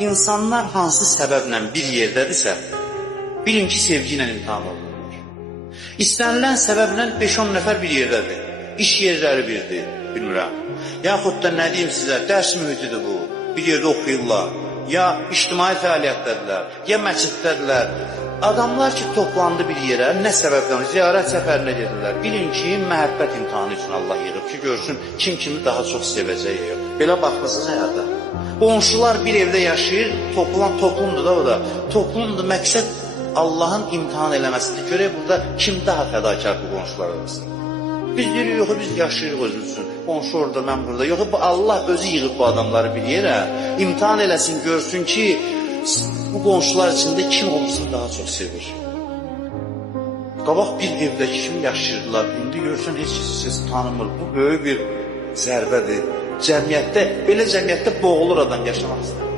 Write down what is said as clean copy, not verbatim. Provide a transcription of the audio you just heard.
İnsanlar hansı səbəblə bir yerdədirsə, bilin ki, sevgi ilə imtihan olunurlar. İstənilən səbəblə 5-10 nəfər bir yerdədir. İş yerləri birdir, bilmirəm. Yaxud da nə deyim sizə, dərs mühitidir bu. Bir yerdə oxuyurlar. Ya ictimai fəaliyyətdədirlər, ya məsciddədirlər. Adamlar ki, toplandı bir yerə, nə səbəbdən, ziyarət səfərinə gedirlər. Bilin ki, məhəbbət imtihanı üçün Allah yığıb ki, görsün kim kimi daha çox sevəcək. Belə baxmasınız həyata. Qonşular bir evdə yaşayır, toplumdur da o da. Toplumdur, məqsəd Allahın imtihan eləməsidir. Görək burada kim daha fədakar bu qonşular arasında. Biz deyirik, yox, biz yaşayırıq özümüz üçün. Qonşu orada, mən burada. Yox, Allah özü yığıb bu adamları bir yerə. İmtihan eləsin, görsün ki, bu qonşular içində kim olursa daha çox sevir. Qabaq bir evdəki kimi yaşayırdılar. İndi görsən, heç siz tanımır. Bu böyük bir zərbədir. Cəmiyyətdə, belə cəmiyyətdə boğulur adam yaşamaq istəyir.